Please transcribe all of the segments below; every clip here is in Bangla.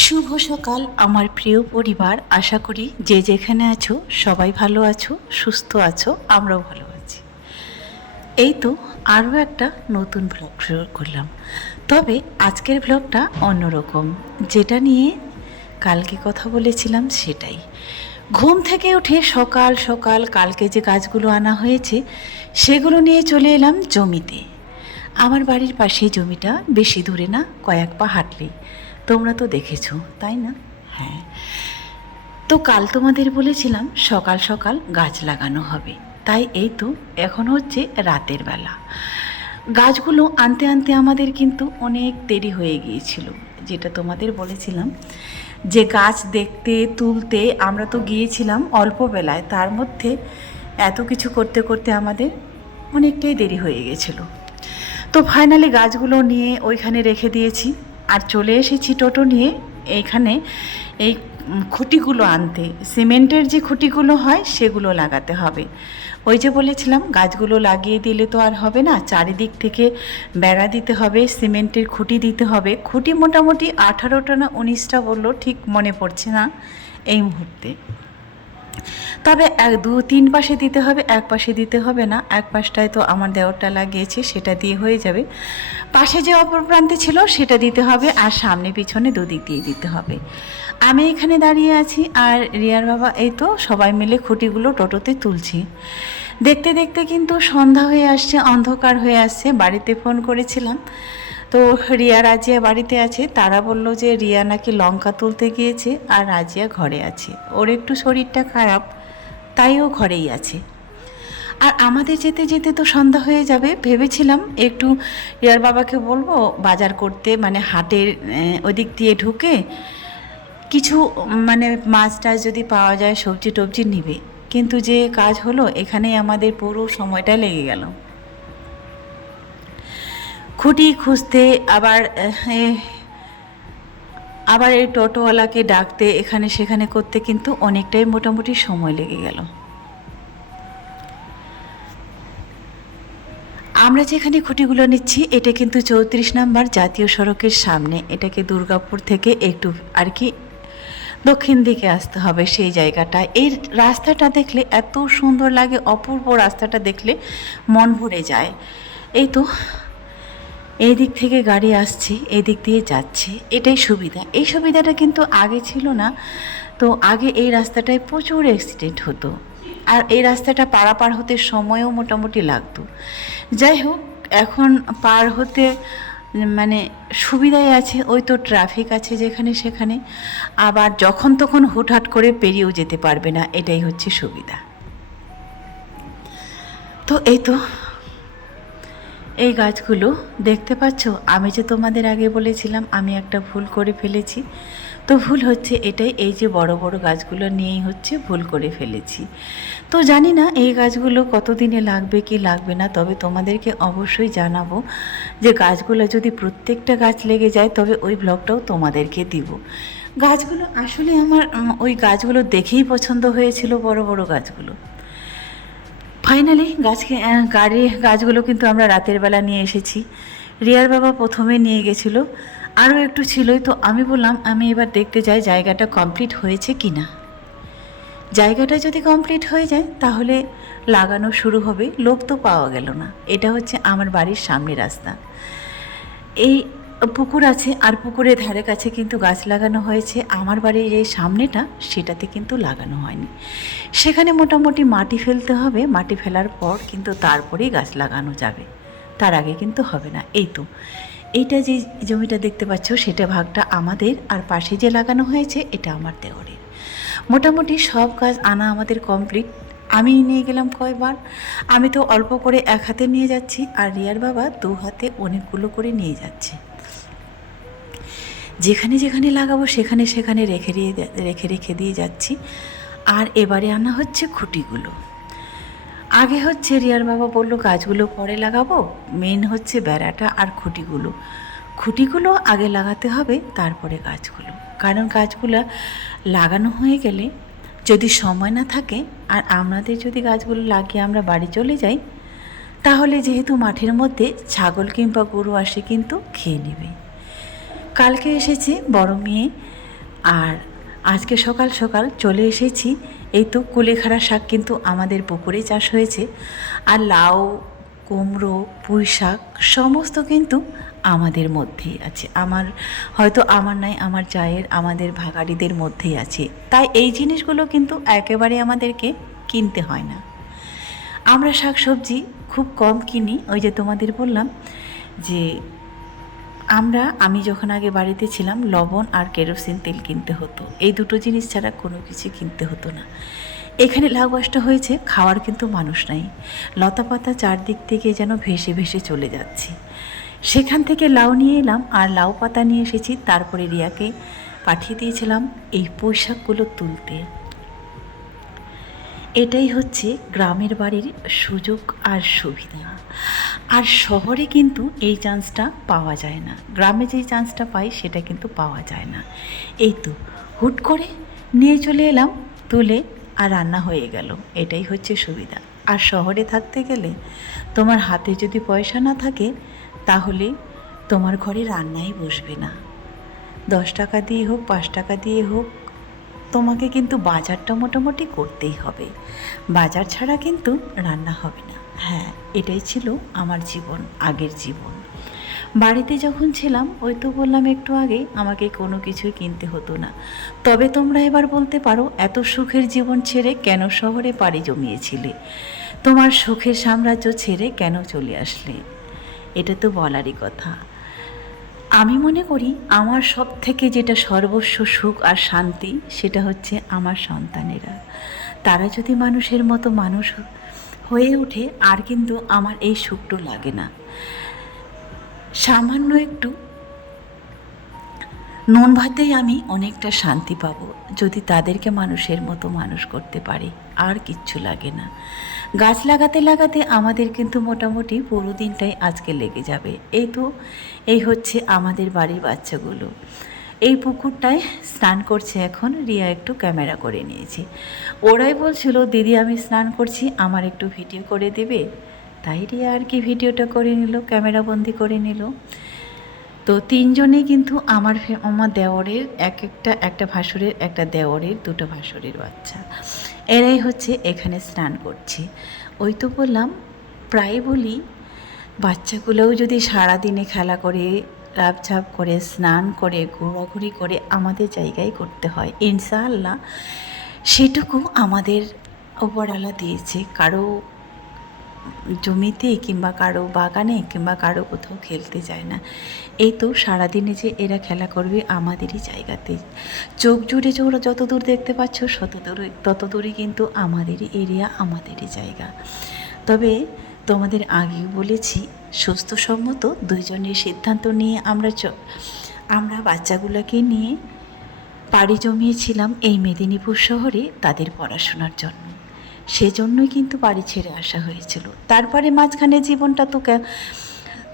শুভ সকাল আমার প্রিয় পরিবার। আশা করি যে যেখানে আছো সবাই ভালো আছো, সুস্থ আছো, আমরাও ভালো আছি। এই তো আরও একটা নতুন ব্লগ শুরু করলাম। তবে আজকের ব্লগটা অন্যরকম, যেটা নিয়ে কালকে কথা বলেছিলাম সেটাই। ঘুম থেকে উঠে সকাল সকাল কালকে যে গাছগুলো আনা হয়েছে সেগুলো নিয়ে চলে এলাম জমিতে। আমার বাড়ির পাশেই জমিটা, বেশি দূরে না, কয়েক পা হাঁটলেই। তোমরা তো দেখেছো তাই না? হ্যাঁ। তো কাল তোমাদের বলেছিলাম সকাল সকাল গাছ লাগানো হবে, তাই এই তো এখন হচ্ছে রাতের বেলা। গাছগুলো আনতে আনতে আমাদের কিন্তু অনেক দেরি হয়ে গিয়েছিল, যেটা তোমাদের বলেছিলাম যে গাছ দেখতে তুলতে আমরা তো গিয়েছিলাম অল্প বেলায়, তার মধ্যে এত কিছু করতে করতে আমাদের অনেকটাই দেরি হয়ে গেছিলো। তো ফাইনালি গাছগুলো নিয়ে ওইখানে রেখে দিয়েছি আর চলে এসেছি টোটো নিয়ে এইখানে এই খুঁটিগুলো আনতে। সিমেন্টের যে খুঁটিগুলো হয় সেগুলো লাগাতে হবে। ওই যে বলেছিলাম গাছগুলো লাগিয়ে দিলে তো আর হবে না, চারিদিক থেকে বেড়া দিতে হবে, সিমেন্টের খুঁটি দিতে হবে। খুঁটি মোটামুটি 18টা না 19টা বললো, ঠিক মনে পড়ছে না এই মুহূর্তে। তবে 2-3 পাশে দিতে হবে, এক পাশে দিতে হবে না। এক পাশটায় তো আমার দেওরটা লাগিয়েছে, সেটা দিয়ে হয়ে যাবে। পাশে যে অপর প্রান্তে ছিল সেটা দিতে হবে, আর সামনে পিছনে দুদিক দিয়ে দিতে হবে। আমি এখানে দাঁড়িয়ে আছি আর রিয়ার বাবা এই তো সবাই মিলে খুঁটিগুলো টোটোতে তুলছি। দেখতে দেখতে কিন্তু সন্ধ্যা হয়ে আসছে, অন্ধকার হয়ে আসছে। বাড়িতে ফোন করেছিলাম, তো রিয়া রাজিয়া বাড়িতে আছে। তারা বলল যে রিয়া নাকি লঙ্কা তুলতে গিয়েছে আর রাজিয়া ঘরে আছে, ওর একটু শরীরটা খারাপ, তাই ও ঘরেই আছে। আর আমাদের যেতে যেতে তো সন্ধ্যা হয়ে যাবে। ভেবেছিলাম একটু রিয়ার বাবাকে বলবো বাজার করতে, মানে হাটের ওদিক দিয়ে ঢুকে কিছু মানে মাছ টাছ যদি পাওয়া যায় সবজি টবজি নিবে। কিন্তু যে কাজ হলো, এখানেই আমাদের পুরো সময়টা লেগে গেল খুঁটি খুঁজতে, আবার এই টোটোওয়ালাকে ডাকতে, এখানে সেখানে করতে কিন্তু অনেকটাই মোটামুটি সময় লেগে গেল। আমরা যেখানে খুঁটিগুলো নিচ্ছি এটা কিন্তু 34 নম্বর জাতীয় সড়কের সামনে। এটাকে দুর্গাপুর থেকে একটু আর কি দক্ষিণ দিকে আসতে হবে সেই জায়গাটা। এই রাস্তাটা দেখলে এত সুন্দর লাগে, অপূর্ব রাস্তাটা দেখলে মন ভরে যায়। এই তো এই দিক থেকে গাড়ি আসছে, এই দিক দিয়ে যাচ্ছে, এটাই সুবিধা। এই সুবিধাটা কিন্তু আগে ছিল না। তো আগে এই রাস্তাটায় প্রচুর অ্যাক্সিডেন্ট হতো, আর এই রাস্তাটা পারাপার হতে সময়ও মোটামুটি লাগতো। যাই হোক, এখন পার হতে মানে সুবিধাই আছে। ওই তো ট্রাফিক আছে যেখানে সেখানে, আবার যখন তখন হুটহাট করে পেরিয়েও যেতে পারবে না, এটাই হচ্ছে সুবিধা। তো এই তো এই গাছগুলো দেখতে পাচ্ছ। আমি যে তোমাদের আগে বলেছিলাম আমি একটা ভুল করে ফেলেছি, তো ভুল হচ্ছে এটাই, এই যে বড় বড় গাছগুলো নিয়েই হচ্ছে ভুল করে ফেলেছি। তো জানি না এই গাছগুলো কতদিনে লাগবে কি লাগবে না, তবে তোমাদেরকে অবশ্যই জানাবো যে গাছগুলো যদি প্রত্যেকটা গাছ লেগে যায় তবে ওই ব্লগটাও তোমাদেরকে দিব। গাছগুলো আসলে আমার ওই গাছগুলো দেখেই পছন্দ হয়েছিল, বড় বড় গাছগুলো। ফাইনালি গাছগুলো কিন্তু আমরা রাতের বেলা নিয়ে এসেছি। রিয়ার বাবা প্রথমে নিয়ে গেছিলো, আরও একটু ছিলই। তো আমি বললাম আমি এবার দেখতে যাই জায়গাটা কমপ্লিট হয়েছে কি না। জায়গাটা যদি কমপ্লিট হয়ে যায় তাহলে লাগানো শুরু হবে। লোক তো পাওয়া গেল না। এটা হচ্ছে আমার বাড়ির সামনে রাস্তা, এই পুকুর আছে, আর পুকুরের ধারে কাছে কিন্তু গাছ লাগানো হয়েছে। আমার বাড়ির এই সামনেটা সেটাতে কিন্তু লাগানো হয়নি। সেখানে মোটামুটি মাটি ফেলতে হবে, মাটি ফেলার পর কিন্তু তারপরেই গাছ লাগানো যাবে, তার আগে কিন্তু হবে না। এই তো এইটা যে জমিটা দেখতে পাচ্ছ সেটা ভাগটা আমাদের, আর পাশে যে লাগানো হয়েছে এটা আমার দেওরের। মোটামুটি সব কাজ আনা আমাদের কমপ্লিট। আমি নিয়ে গেলাম কয়বার, আমি তো অল্প করে এক হাতে নিয়ে যাচ্ছি, আর রিয়ার বাবা 2 হাতে অনেকগুলো করে নিয়ে যাচ্ছে। যেখানে যেখানে লাগাবো সেখানে সেখানে রেখে রেখে দিয়ে যাচ্ছি। আর এবারে আনা হচ্ছে খুঁটিগুলো। আগে হচ্ছে রিয়ার বাবা বললো গাছগুলো পরে লাগাবো, মেন হচ্ছে বেড়াটা আর খুঁটিগুলো আগে লাগাতে হবে, তারপরে গাছগুলো। কারণ গাছগুলো লাগানো হয়ে গেলে যদি সময় না থাকে, আর আমাদের যদি গাছগুলো লাগিয়ে আমরা বাড়ি চলে যাই, তাহলে যেহেতু মাঠের মধ্যে ছাগল কিংবা গরু আসে কিন্তু খেয়ে নেবে। কালকে এসেছে বড় মেয়ে, আর আজকে সকাল সকাল চলে এসেছি। এই তো কুলেখাড়া শাক কিন্তু আমাদের পুকুরে চাষ হয়েছে, আর লাউ, কুমড়ো, পুঁই শাক সমস্ত কিন্তু আমাদের মধ্যেই আছে। হয়তো আমার নাই, আমার জায়ের, আমাদের ভাগাড়িদের মধ্যেই আছে। তাই এই জিনিসগুলো কিন্তু একেবারে আমাদেরকে কিনতে হয় না। আমরা শাকসবজি খুব কম কিনি। ওই যে তোমাদের বললাম যে আমি যখন আগে বাড়িতে ছিলাম, লবণ আর কেরোসিন তেল কিনতে হতো। এই দুটো জিনিস ছাড়া কোনো কিছু কিনতে হতো না। এখানে লাউ গাছটা হয়েছে, খাওয়ার কিন্তু মানুষ নাই। লতা পাতা চারদিক থেকে যেন ভেসে ভেসে চলে যাচ্ছে। সেখান থেকে লাউ নিয়ে এলাম, আর লাউ পাতা নিয়ে এসেছি। তারপরে রিয়াকে পাঠিয়ে দিয়েছিলাম এই পুঁই শাকগুলো তুলতে। এটাই হচ্ছে গ্রামের বাড়ির সুযোগ আর সুবিধা। আর শহরে কিন্তু এই চান্সটা পাওয়া যায় না। গ্রামে যেই চান্সটা পাই সেটা কিন্তু পাওয়া যায় না। এই তো হুট করে নিয়ে চলে এলাম, তুলে আর রান্না হয়ে গেল। এটাই হচ্ছে সুবিধা। আর শহরে থাকতে গেলে তোমার হাতে যদি পয়সা না থাকে, তাহলে তোমার ঘরে রান্নাই বসবে না। 10 টাকা দিয়ে হোক, 5 টাকা দিয়ে হোক, তোমাকে কিন্তু বাজারটা মোটামুটি করতেই হবে। বাজার ছাড়া কিন্তু রান্না হবে না। হ্যাঁ, এটাই ছিল আমার জীবন, আগের জীবন। বাড়িতে যখন ছিলাম, ওই তো বললাম একটু আগে, আমাকে কোনো কিছুই কিনতে হতো না। তবে তোমরা এবার বলতে পারো, এত সুখের জীবন ছেড়ে কেন শহরে পাড়ি জমিয়েছিলে? তোমার সুখের সাম্রাজ্য ছেড়ে কেন চলে আসলে? এটা তো বলারই কথা। আমি মনে করি আমার সব থেকে যেটা সর্বস্ব সুখ আর শান্তি, সেটা হচ্ছে আমার সন্তানেরা। তারা যদি মানুষের মতো মানুষ হয়ে ওঠে, আর কিন্তু আমার এই সুখটা লাগে না। সামান্য একটু নুন ভাতেই আমি অনেকটা শান্তি পাবো, যদি তাদেরকে মানুষের মতো মানুষ করতে পারি। আর কিচ্ছু লাগে না। গাছ লাগাতে লাগাতে আমাদের কিন্তু মোটামুটি পুরো দিনটাই আজকে লেগে যাবে। এই হচ্ছে আমাদের বাড়ির বাচ্চাগুলো। এই পুকুরটায় স্নান করছে এখন। রিয়া একটু ক্যামেরা করে নিয়েছে। ওরাই বলছিল, দিদি আমি স্নান করছি, আমার একটু ভিডিও করে দেবে। তাই রিয়া আর কি ভিডিওটা করে নিল, ক্যামেরাবন্দি করে নিল। তো তিনজনেই কিন্তু আমার দেওরের একটা ভাসুরের, একটা দেওরের, দুটো ভাসুরের বাচ্চা। এরাই হচ্ছে এখানে স্নান করছে। ওই তো বললাম, প্রায় বলি, বাচ্চাগুলোও যদি সারাদিনে খেলা করে, লাফঝাপ করে, স্নান করে, ঘোরাঘুরি করে আমাদের জায়গায় করতে হয়, ইনশাআল্লাহ সেটুকু আমাদের ওপরওয়ালা দিয়েছে। কারো জমিতে কিংবা কারো বাগানে কিংবা কারো কোথাও খেলতে যায় না। এই তো সারাদিনে যে এরা খেলা করবে আমাদেরই জায়গাতে। চোখ জুড়ে যত দূর দেখতে পাচ্ছ, তত দূরই কিন্তু আমাদেরই এরিয়া, আমাদেরই জায়গা। তবে তোমাদের আগেও বলেছি, সুস্থসম্মত দুইজনের সিদ্ধান্ত নিয়ে আমরা বাচ্চাগুলোকে নিয়ে পাড়ি জমিয়েছিলাম এই মেদিনীপুর শহরে তাদের পড়াশোনার জন্য। সেজন্যই কিন্তু বাড়ি ছেড়ে আসা হয়েছিল। তারপরে মাঝখানে জীবনটা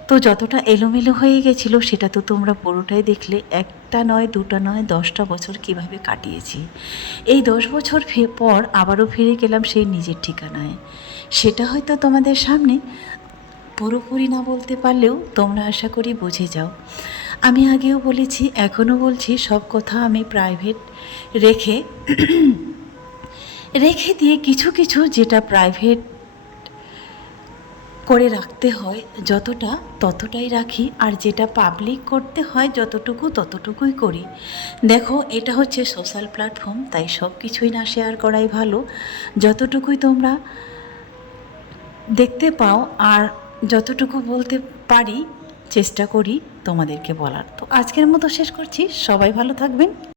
তো যতটা এলোমেলো হয়ে গেছিল, সেটা তো তোমরা পুরোটাই দেখলে। একটা নয়, দুটা নয়, 10টা বছর কিভাবে কাটিয়েছি। এই 10 বছর পর আবারও ফিরে গেলাম সেই নিজের ঠিকানায়। সেটা হয়তো তোমাদের সামনে পুরোপুরি না বলতে পারলেও তোমরা আশা করি বুঝে যাও। আমি আগেও বলেছি, এখনও বলছি, সব কথা আমি প্রাইভেট রেখে দিয়ে কিছু কিছু যেটা প্রাইভেট করে রাখতে হয় ততটাই রাখি, আর যেটা পাবলিক করতে হয় ততটুকুই করি। দেখো, এটা হচ্ছে সোশ্যাল প্ল্যাটফর্ম, তাই সব কিছুই না শেয়ার করাই ভালো। যতটুকুই তোমরা দেখতে পাও আর যতটুকু বলতে পারি চেষ্টা করি তোমাদেরকে বলার। তো আজকের মতো শেষ করছি। সবাই ভালো থাকবেন।